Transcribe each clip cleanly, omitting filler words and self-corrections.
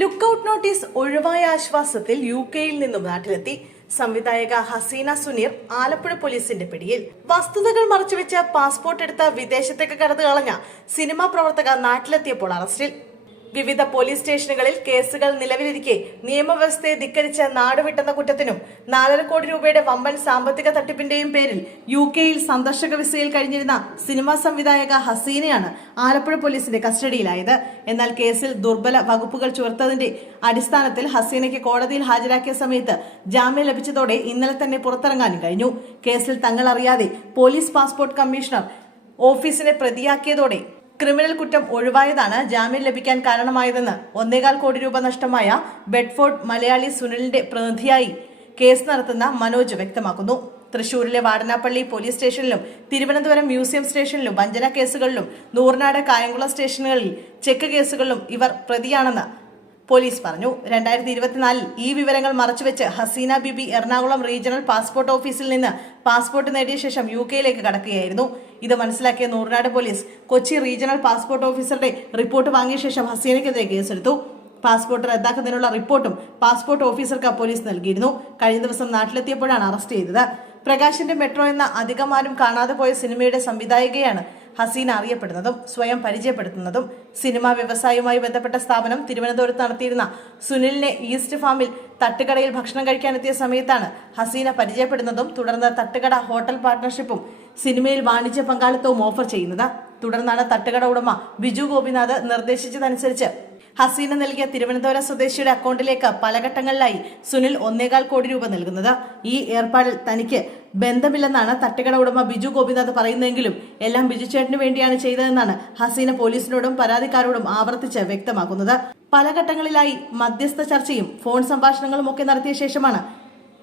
Lookout notice ഒഴിവായ ആശ്വാസത്തിൽ യുകെയിൽ നിന്നും നാട്ടിലെത്തി സംവിധായക ഹസീന സുനീർ ആലപ്പുഴ പോലീസിന്റെ പിടിയിൽ. വസ്തുതകൾ മറച്ചുവെച്ച് പാസ്പോർട്ട് എടുത്ത് വിദേശത്തേക്ക് കടന്നു കളഞ്ഞ സിനിമാ പ്രവർത്തക നാട്ടിലെത്തിയപ്പോൾ അറസ്റ്റിൽ. വിവിധ പോലീസ് സ്റ്റേഷനുകളിൽ കേസുകൾ നിലവിലിരിക്കെ നിയമവ്യവസ്ഥയെ ധിക്കരിച്ച് നാടുവിട്ടെന്ന കുറ്റത്തിനും 4.5 കോടി രൂപയുടെ വമ്പൻ സാമ്പത്തിക തട്ടിപ്പിന്റെയും പേരിൽ യുകെയിൽ സന്ദർശക വിസയിൽ കഴിഞ്ഞിരുന്ന സിനിമാ സംവിധായക ഹസീനയാണ് ആലപ്പുഴ പോലീസിന്റെ കസ്റ്റഡിയിലായത്. എന്നാൽ കേസിൽ ദുർബല വകുപ്പുകൾ ചുമർത്തതിന്റെ അടിസ്ഥാനത്തിൽ ഹസീനയ്ക്ക് കോടതിയിൽ ഹാജരാക്കിയ സമയത്ത് ജാമ്യം ലഭിച്ചതോടെ ഇന്നലെ തന്നെ പുറത്തിറങ്ങാനും കഴിഞ്ഞു. കേസിൽ തങ്ങൾ അറിയാതെ പോലീസ് പാസ്പോർട്ട് കമ്മീഷണർ ഓഫീസിനെ പ്രതിയാക്കിയതോടെ ക്രിമിനൽ കുറ്റം ഒഴിവായതാണ് ജാമ്യം ലഭിക്കാൻ കാരണമായതെന്ന് 1.25 കോടി രൂപ നഷ്ടമായ ബെഡ്ഫോർഡ് മലയാളി സുനിലിന്റെ പ്രതിനിധിയായി കേസ് നടത്തുന്ന മനോജ് വ്യക്തമാക്കുന്നു. തൃശൂരിലെ വാടനാപ്പള്ളി പോലീസ് സ്റ്റേഷനിലും തിരുവനന്തപുരം മ്യൂസിയം സ്റ്റേഷനിലും വഞ്ചന കേസുകളിലും നൂർനാട് കായംകുളം സ്റ്റേഷനുകളിൽ ചെക്ക് കേസുകളിലും ഇവർ പ്രതിയാണെന്ന് പോലീസ് പറഞ്ഞു. 2024 ഈ വിവരങ്ങൾ മറച്ചുവെച്ച് ഹസീന ബിബി എറണാകുളം റീജിയണൽ പാസ്പോർട്ട് ഓഫീസിൽ നിന്ന് പാസ്പോർട്ട് നേടിയ ശേഷം യുകെയിലേക്ക് കടക്കുകയായിരുന്നു. ഇത് മനസ്സിലാക്കിയ Noornad police Kochi regional passport ഓഫീസറുടെ റിപ്പോർട്ട് വാങ്ങിയ ശേഷം ഹസീനയ്ക്കെതിരെ കേസെടുത്തു. പാസ്പോർട്ട് റദ്ദാക്കുന്നതിനുള്ള റിപ്പോർട്ടും പാസ്പോർട്ട് ഓഫീസർക്ക് പോലീസ് നൽകിയിരുന്നു. കഴിഞ്ഞ ദിവസം നാട്ടിലെത്തിയപ്പോഴാണ് അറസ്റ്റ് ചെയ്തത്. പ്രകാശിന്റെ മെട്രോ എന്ന അധികം ആരും കാണാതെ പോയ സിനിമയുടെ സംവിധായികയാണ് ഹസീന അറിയപ്പെടുന്നതും സ്വയം പരിചയപ്പെടുത്തുന്നതും. സിനിമാ വ്യവസായവുമായി ബന്ധപ്പെട്ട സ്ഥാപനം തിരുവനന്തപുരത്ത് നടത്തിയിരുന്ന സുനിലിനെ ഈസ്റ്റ് ഫാമിൽ തട്ടുകടയിൽ ഭക്ഷണം കഴിക്കാനെത്തിയ സമയത്താണ് ഹസീന പരിചയപ്പെടുന്നതും തുടർന്ന് തട്ടുകട ഹോട്ടൽ പാർട്ട്ണർഷിപ്പും സിനിമയിൽ വാണിജ്യ പങ്കാളിത്തവും ഓഫർ ചെയ്യുന്നത്. തുടർന്നാണ് തട്ടുകട ഉടമ ബിജു ഗോപിനാഥ് നിർദ്ദേശിച്ചതനുസരിച്ച് ഹസീന നൽകിയ തിരുവനന്തപുരം സ്വദേശിയുടെ അക്കൗണ്ടിലേക്ക് പല ഘട്ടങ്ങളിലായി സുനിൽ 1.25 കോടി രൂപ നൽകുന്നത്. ഈ ഏർപ്പാടിൽ തനിക്ക് ബന്ധമില്ലെന്നാണ് തട്ടുകട ഉടമ ബിജു ഗോപിനാഥ് പറയുന്നതെങ്കിലും എല്ലാം ബിജു ചേട്ടന് വേണ്ടിയാണ് ചെയ്തതെന്നാണ് ഹസീന പോലീസിനോടും പരാതിക്കാരോടും ആവർത്തിച്ച് വ്യക്തമാക്കുന്നത്. പല ഘട്ടങ്ങളിലായി മധ്യസ്ഥ ചർച്ചയും ഫോൺ സംഭാഷണങ്ങളും ഒക്കെ നടത്തിയ ശേഷമാണ്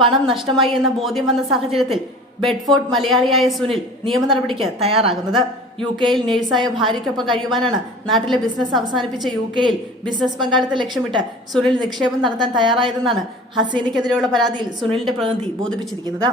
പണം നഷ്ടമായി എന്ന ബോധ്യം വന്ന സാഹചര്യത്തിൽ ബെഡ്ഫോർഡ് മലയാളിയായ സുനിൽ നിയമ നടപടിക്ക് തയ്യാറാകുന്നത്. യുകെയിൽ നേഴ്സായ ഭാര്യയ്ക്കൊപ്പം കഴിയുവാനാണ് നാട്ടിലെ ബിസിനസ് അവസാനിപ്പിച്ച യുകെയിൽ ബിസിനസ് പങ്കാളിത്ത ലക്ഷ്യമിട്ട് സുനിൽ നിക്ഷേപം നടത്താൻ തയ്യാറായതെന്നാണ് ഹസീനയ്ക്കെതിരെയുള്ള പരാതിയിൽ സുനിലിന്റെ പ്രതിനിധി ബോധിപ്പിച്ചിരിക്കുന്നത്.